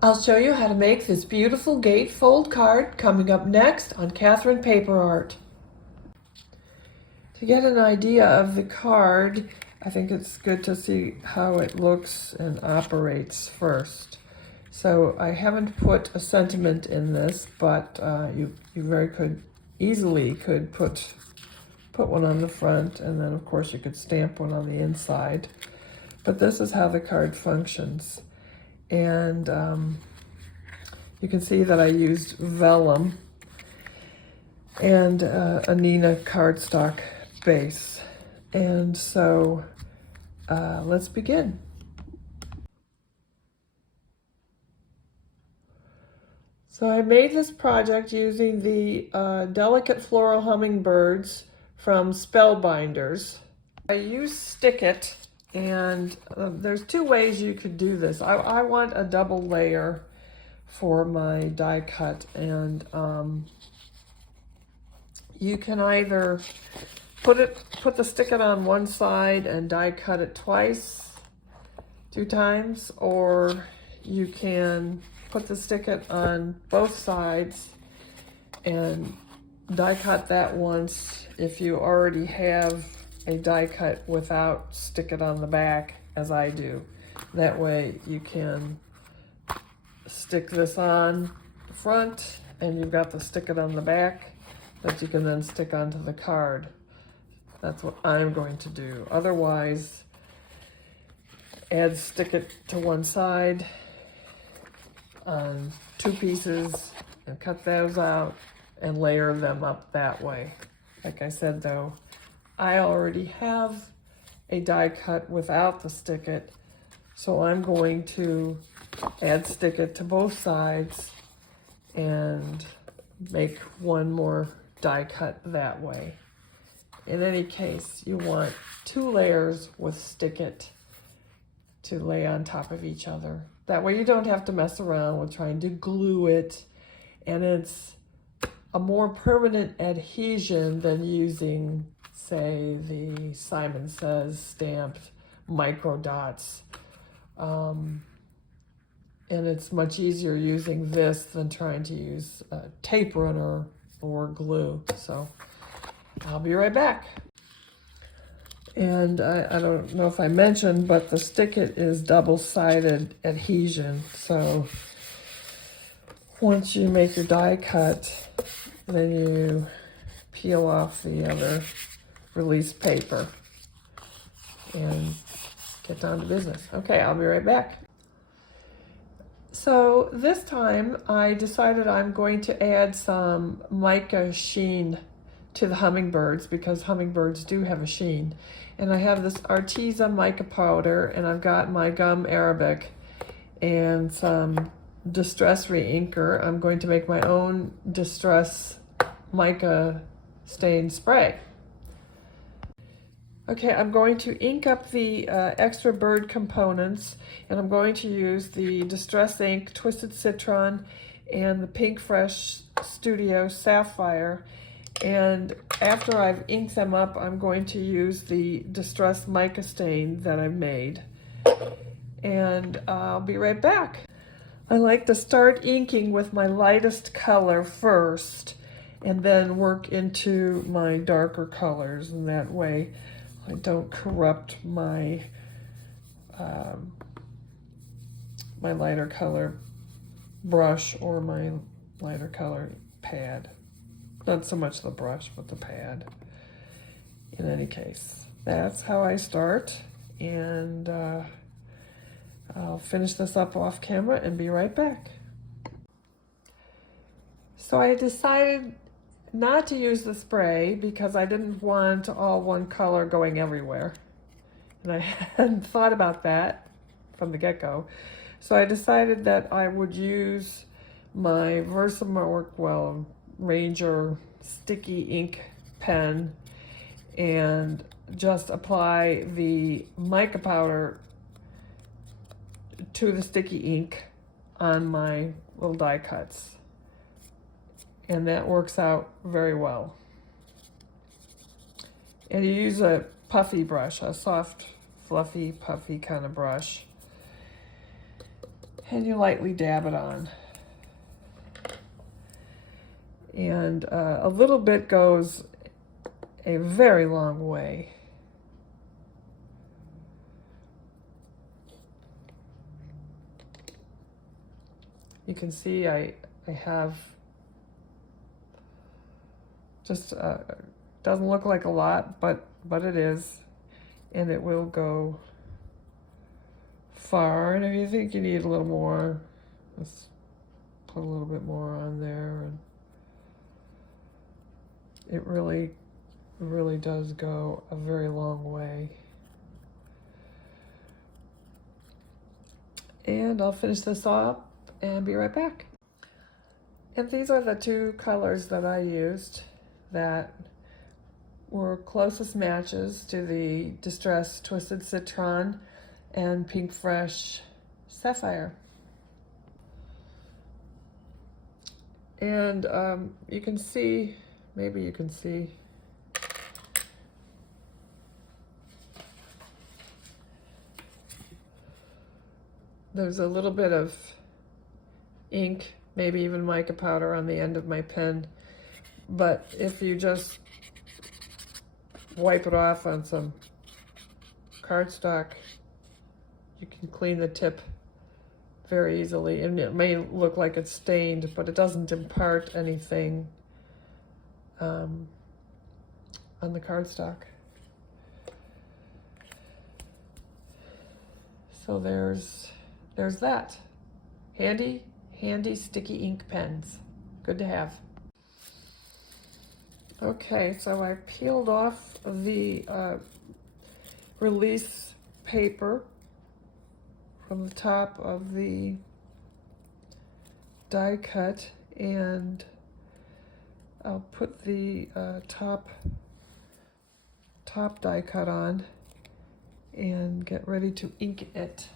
I'll show you how to make this beautiful gatefold card coming up next on Catherine Paper Art. To get an idea of the card, I think it's good to see how it looks and operates first. So I haven't put a sentiment in this, but you very easily could put one on the front, and then of course you could stamp one on the inside. But this is how the card functions. And you can see that I used Vellum and a Neenah cardstock base. And so let's begin. So I made this project using the Delicate Floral Hummingbirds from Spellbinders. I used Stick It, and there's two ways you could do this. I want a double layer for my die cut, and you can either put the Stick It on one side and die cut it two times, or you can put the Stick It on both sides and die cut that once if you already have a die cut without Stick It on the back, as I do. That way you can stick this on the front and you've got the Stick It on the back that you can then stick onto the card. That's what I'm going to do. Otherwise, add Stick It to one side on two pieces and cut those out and layer them up that way. Like I said though, I already have a die cut without the Stick It, so I'm going to add Stick It to both sides and make one more die cut that way. In any case, you want two layers with Stick It to lay on top of each other. That way you don't have to mess around with trying to glue it, and it's a more permanent adhesion than using, say, the Simon Says stamped micro dots. And it's much easier using this than trying to use a tape runner or glue. So I'll be right back. And I don't know if I mentioned, but the Stick It is double-sided adhesion. So once you make your die cut, then you peel off the other release paper and get down to business. Okay, I'll be right back. So this time I decided I'm going to add some mica sheen to the hummingbirds, because hummingbirds do have a sheen. And I have this Arteza mica powder, and I've got my gum arabic and some distress reinker. I'm going to make my own distress mica stain spray. Okay, I'm going to ink up the extra bird components, and I'm going to use the Distress Ink Twisted Citron and the PinkFresh Studios Sapphire. And after I've inked them up, I'm going to use the Distress Mica stain that I made. And I'll be right back. I like to start inking with my lightest color first, and then work into my darker colors, and that way I don't corrupt my my lighter color brush or my lighter color pad. Not so much the brush, but the pad. In any case, that's how I start, and I'll finish this up off camera and be right back. So I decided not to use the spray because I didn't want all one color going everywhere. And I hadn't thought about that from the get-go. So I decided that I would use my Versamark Ranger sticky ink pen and just apply the mica powder to the sticky ink on my little die cuts. And that works out very well. And you use a puffy brush, a soft, fluffy, puffy kind of brush. and you lightly dab it on. And a little bit goes a very long way. You can see I have just, doesn't look like a lot, but it is, and it will go far. And if you think you need a little more, just put a little bit more on there. And it really does go a very long way. And I'll finish this up and be right back. And these are the two colors that I used that were closest matches to the Distress Twisted Citron and PinkFresh Sapphire. And you can see, maybe you can see, there's a little bit of ink, maybe even mica powder on the end of my pen. But if you just wipe it off on some cardstock, you can clean the tip very easily. And it may look like it's stained, but it doesn't impart anything on the cardstock. So there's that. Handy sticky ink pens. Good to have. Okay, so I peeled off the release paper from the top of the die cut, and I'll put the top die cut on and get ready to ink it.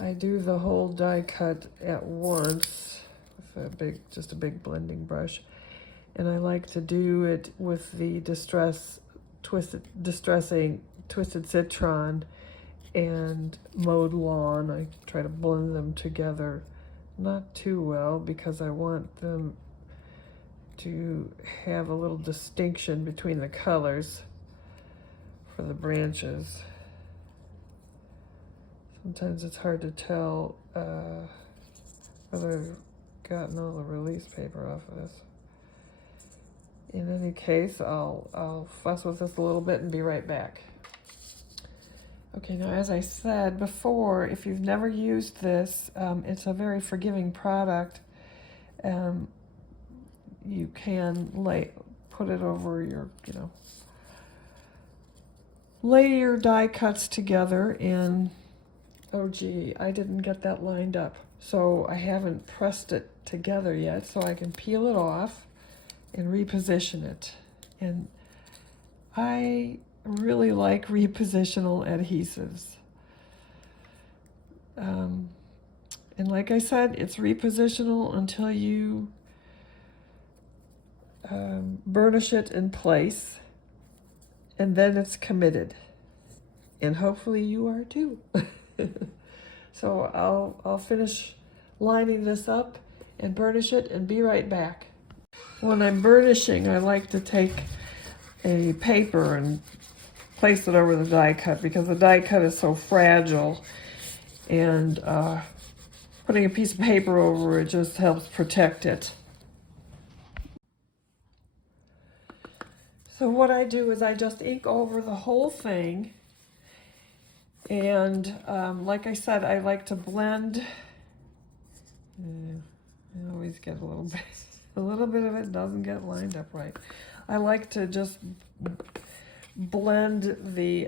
I do the whole die cut at once with just a big blending brush, and I like to do it with the Twisted Citron and Mowed Lawn. I try to blend them together, not too well, because I want them to have a little distinction between the colors for the branches. Sometimes it's hard to tell whether I've gotten all the release paper off of this. In any case, I'll fuss with this a little bit and be right back. Okay, now as I said before, if you've never used this, it's a very forgiving product. You can put it over your, lay your die cuts together, and oh gee, I didn't get that lined up. So I haven't pressed it together yet, so I can peel it off and reposition it. And I really like repositional adhesives. And like I said, it's repositional until you burnish it in place, and then it's committed. And hopefully you are too. So I'll finish lining this up and burnish it and be right back. When I'm burnishing, I like to take a paper and place it over the die cut, because the die cut is so fragile, and putting a piece of paper over it just helps protect it. So what I do is I just ink over the whole thing, and like I said, I like to blend. I always get a little bit of it doesn't get lined up right. I like to just blend the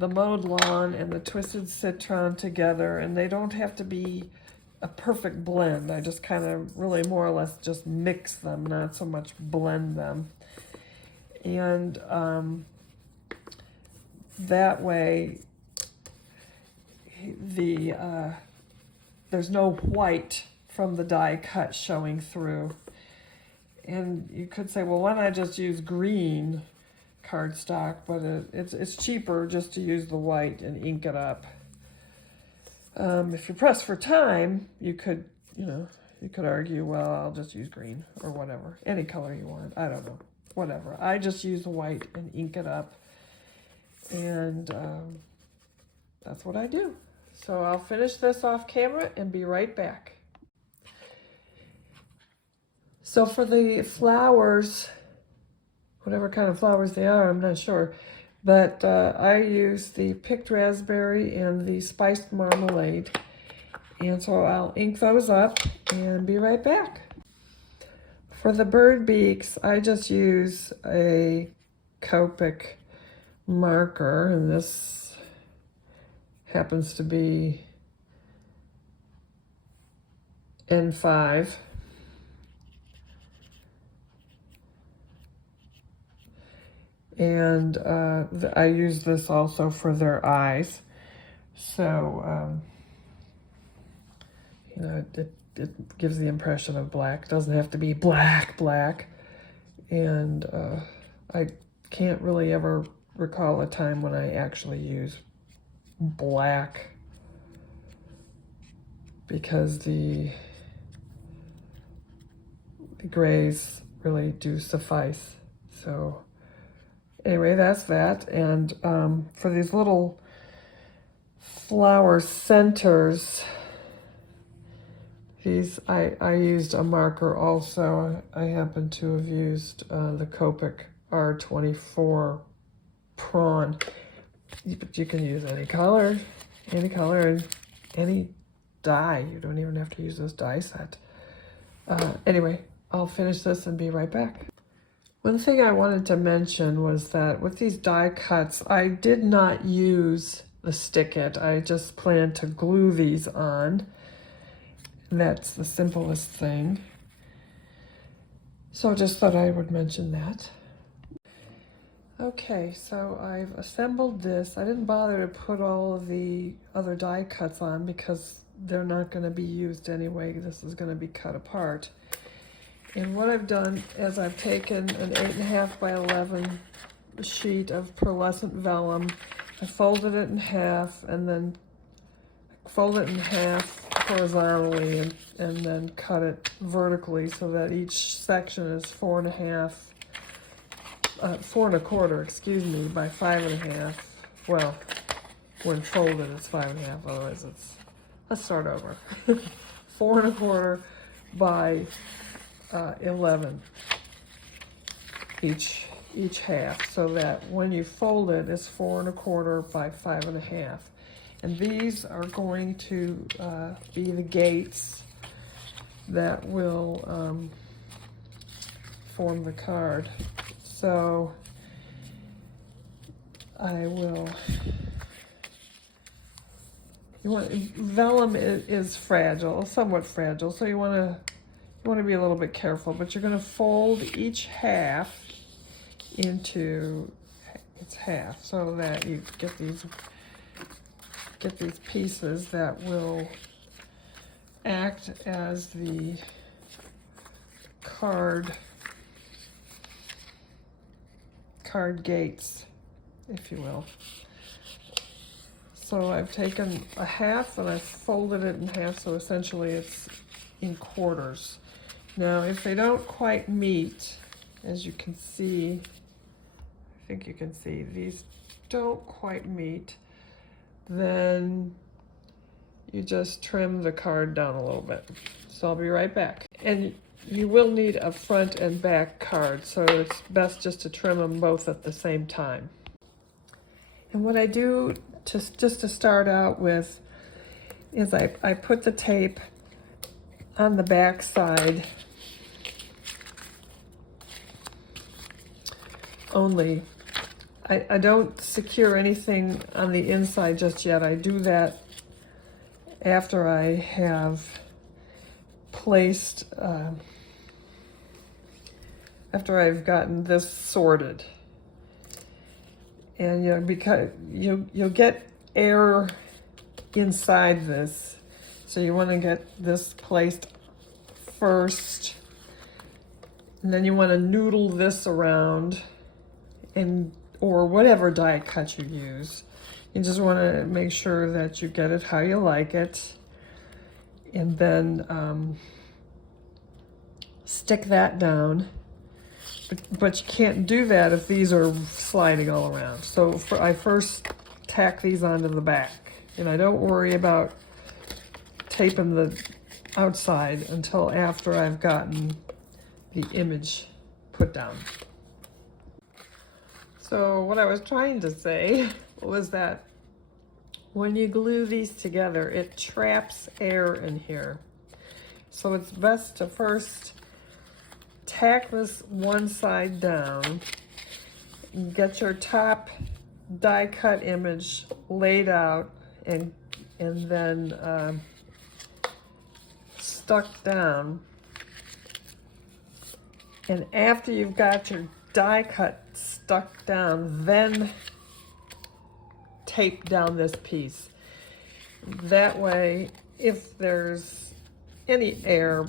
Mowed Lawn and the Twisted Citron together, and they don't have to be a perfect blend. I just kind of really more or less just mix them, not so much blend them. And that way there's no white from the die cut showing through. And you could say, well, why not just use green cardstock, but it's cheaper just to use the white and ink it up. If you're pressed for time, you could argue, well, I'll just use green or whatever, any color you want. I don't know, whatever. I just use the white and ink it up, and that's what I do. So I'll finish this off camera and be right back. So for the flowers, whatever kind of flowers they are, I'm not sure, but I use the picked raspberry and the spiced marmalade, and so I'll ink those up and be right back. For the bird beaks, I just use a Copic marker, and this happens to be N5. And I use this also for their eyes. So, you know, it gives the impression of black. It doesn't have to be black. And I can't really ever recall a time when I actually use black, because the grays really do suffice. So anyway, that's that. And for these little flower centers, these I used a marker also. I happen to have used the Copic R24 Prawn. But you can use any color, and any dye. You don't even have to use this dye set. Anyway, I'll finish this and be right back. One thing I wanted to mention was that with these die cuts, I did not use the stick it. I just planned to glue these on. And that's the simplest thing. So just thought I would mention that. Okay, so I've assembled this. I didn't bother to put all of the other die cuts on because they're not going to be used anyway. This is going to be cut apart. And what I've done is I've taken an 8.5 by 11 sheet of pearlescent vellum. I folded it in half and then folded it in half horizontally and then cut it vertically so that each section is 4.25, excuse me, by 5.5. Well, when folded it's 5.5, otherwise it's, let's start over. 4.25 by 11 each half, so that when you fold it, it's 4.25 by 5.5. And these are going to be the gates that will form the card. So I will, vellum is fragile, somewhat fragile, so you want to be a little bit careful, but you're going to fold each half into its half so that you get these pieces that will act as the card gates, if you will. So I've taken a half and I've folded it in half, so essentially it's in quarters. Now, if they don't quite meet, as you can see, I think you can see, these don't quite meet, then you just trim the card down a little bit. So I'll be right back. And you will need a front and back card, so it's best just to trim them both at the same time. And what I do just to start out with is I put the tape on the back side only. I don't secure anything on the inside just yet. I do that after I have placed, after I've gotten this sorted. And you know, because you'll get air inside this, so you want to get this placed first, and then you want to noodle this around and or whatever die cut you use. You just want to make sure that you get it how you like it. And then stick that down. But you can't do that if these are sliding all around. So I first tack these onto the back. And I don't worry about taping the outside until after I've gotten the image put down. So what I was trying to say was that when you glue these together, it traps air in here. So it's best to first tack this one side down and get your top die cut image laid out and then stuck down. And after you've got your die cut stuck down, then tape down this piece. That way, if there's any air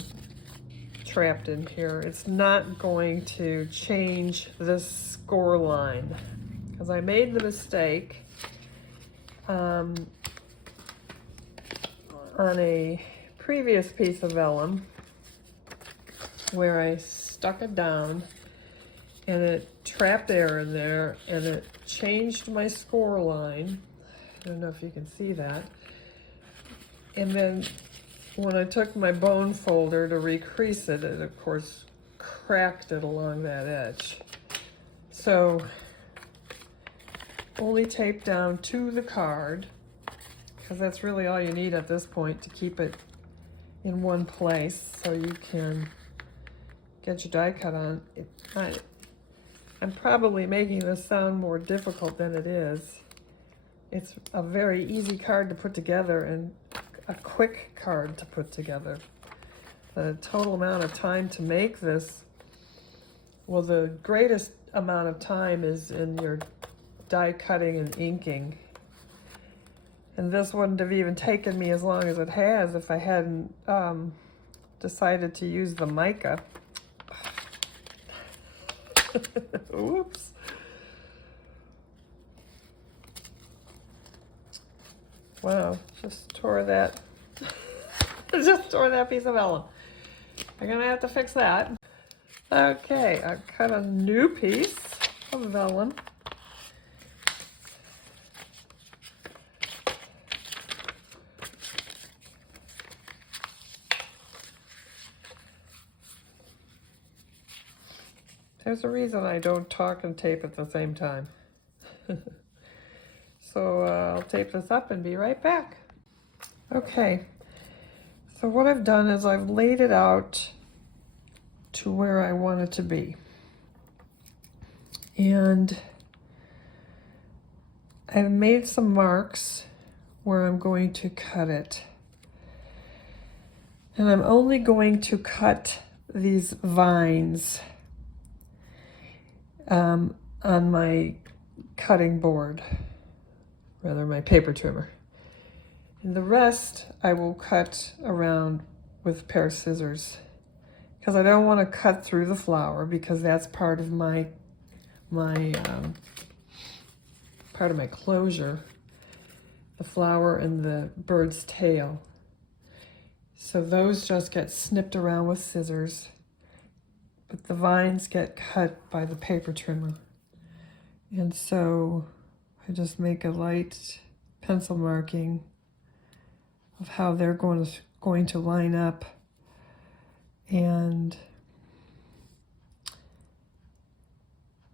trapped in here, it's not going to change this score line. Because I made the mistake on a previous piece of vellum where I stuck it down and it trapped air in there and it changed my score line. I don't know if you can see that. And then when I took my bone folder to recrease it, it of course cracked it along that edge. So only tape down to the card, because that's really all you need at this point to keep it in one place so you can get your die cut on. I'm probably making this sound more difficult than it is. It's a very easy card to put together and a quick card to put together. The total amount of time to make this, well, the greatest amount of time is in your die cutting and inking. And this wouldn't have even taken me as long as it has if I hadn't decided to use the Mica. Oops. Wow, just tore that. Just tore that piece of vellum. I'm gonna have to fix that. Okay, I cut a new piece of vellum. There's a reason I don't talk and tape at the same time. So I'll tape this up and be right back. Okay, so what I've done is I've laid it out to where I want it to be. And I've made some marks where I'm going to cut it. And I'm only going to cut these vines on my cutting board, rather my paper trimmer. And the rest I will cut around with a pair of scissors, because I don't want to cut through the flower, because that's part of my closure, the flower and the bird's tail. So those just get snipped around with scissors, but the vines get cut by the paper trimmer. And so I just make a light pencil marking of how they're going to line up, and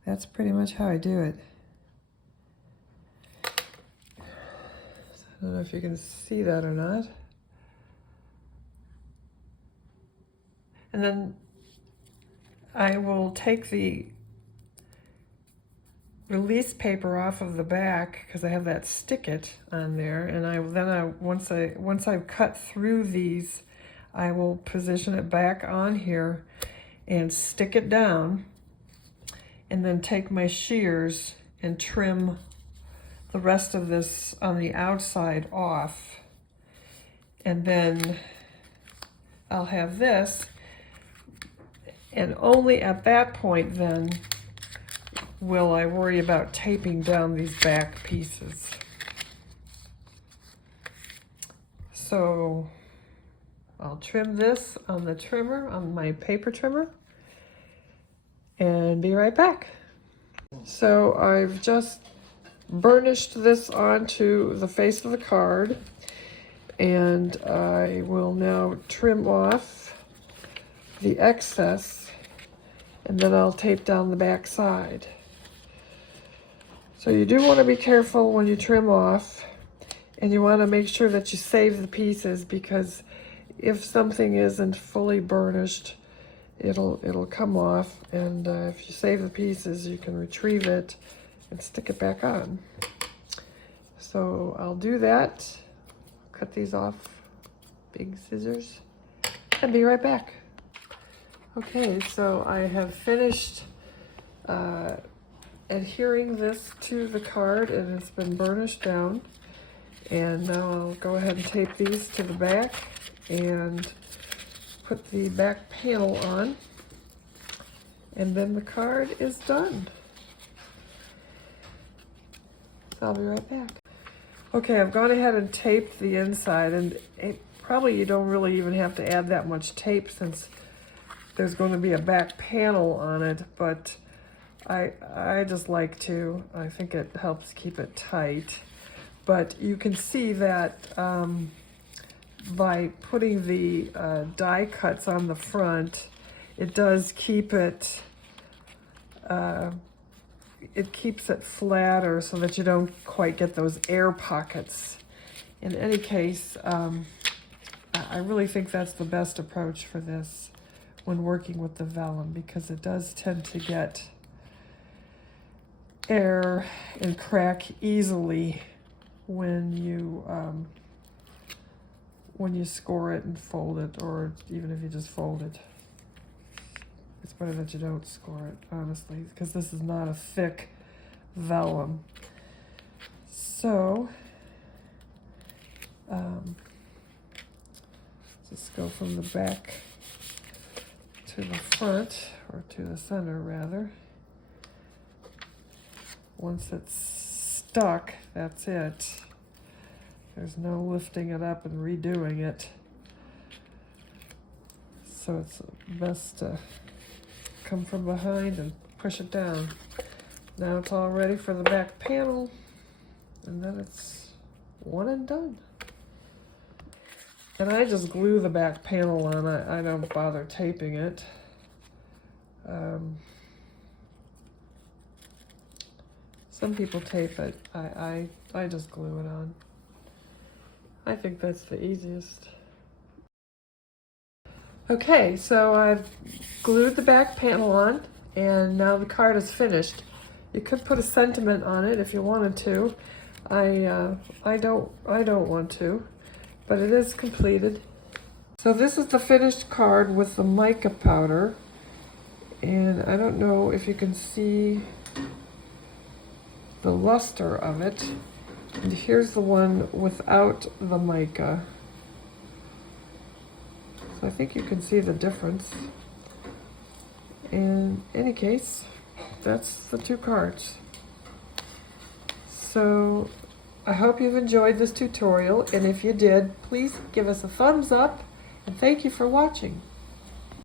that's pretty much how I do it. I don't know if you can see that or not. And then I will take the release paper off of the back, because I have that stick it on there, and once I've cut through these, I will position it back on here and stick it down, and then take my shears and trim the rest of this on the outside off. And then I'll have this, and only at that point then will I worry about taping down these back pieces. So I'll trim this on the trimmer, on my paper trimmer, and be right back. So I've just burnished this onto the face of the card, and I will now trim off the excess, and then I'll tape down the back side. So you do want to be careful when you trim off, and you want to make sure that you save the pieces, because if something isn't fully burnished, it'll come off, and if you save the pieces, you can retrieve it and stick it back on. So I'll do that. Cut these off, big scissors, and be right back. Okay, so I have finished adhering this to the card, and it's been burnished down. And now I'll go ahead and tape these to the back and put the back panel on, and then the card is done. So I'll be right back. Okay, I've gone ahead and taped the inside, and probably you don't really even have to add that much tape since there's going to be a back panel on it, but I just like to. I think it helps keep it tight. But you can see that by putting the die cuts on the front, it does keep it, it keeps it flatter so that you don't quite get those air pockets. In any case, I really think that's the best approach for this when working with the vellum, because it does tend to get air and crack easily when you score it and fold it, or even if you just fold it. It's better that you don't score it, honestly, because this is not a thick vellum. So just go from the back to the front, or to the center rather. Once it's stuck, that's it. There's no lifting it up and redoing it. So it's best to come from behind and push it down. Now it's all ready for the back panel, and then it's one and done. And I just glue the back panel on. I don't bother taping it. Some people tape it. I just glue it on. I think that's the easiest. Okay, so I've glued the back panel on, and now the card is finished. You could put a sentiment on it if you wanted to. I don't want to, but it is completed. So this is the finished card with the mica powder, and I don't know if you can see the luster of it. And here's the one without the mica. So I think you can see the difference. In any case, that's the two cards. So I hope you've enjoyed this tutorial, and if you did, please give us a thumbs up, and thank you for watching.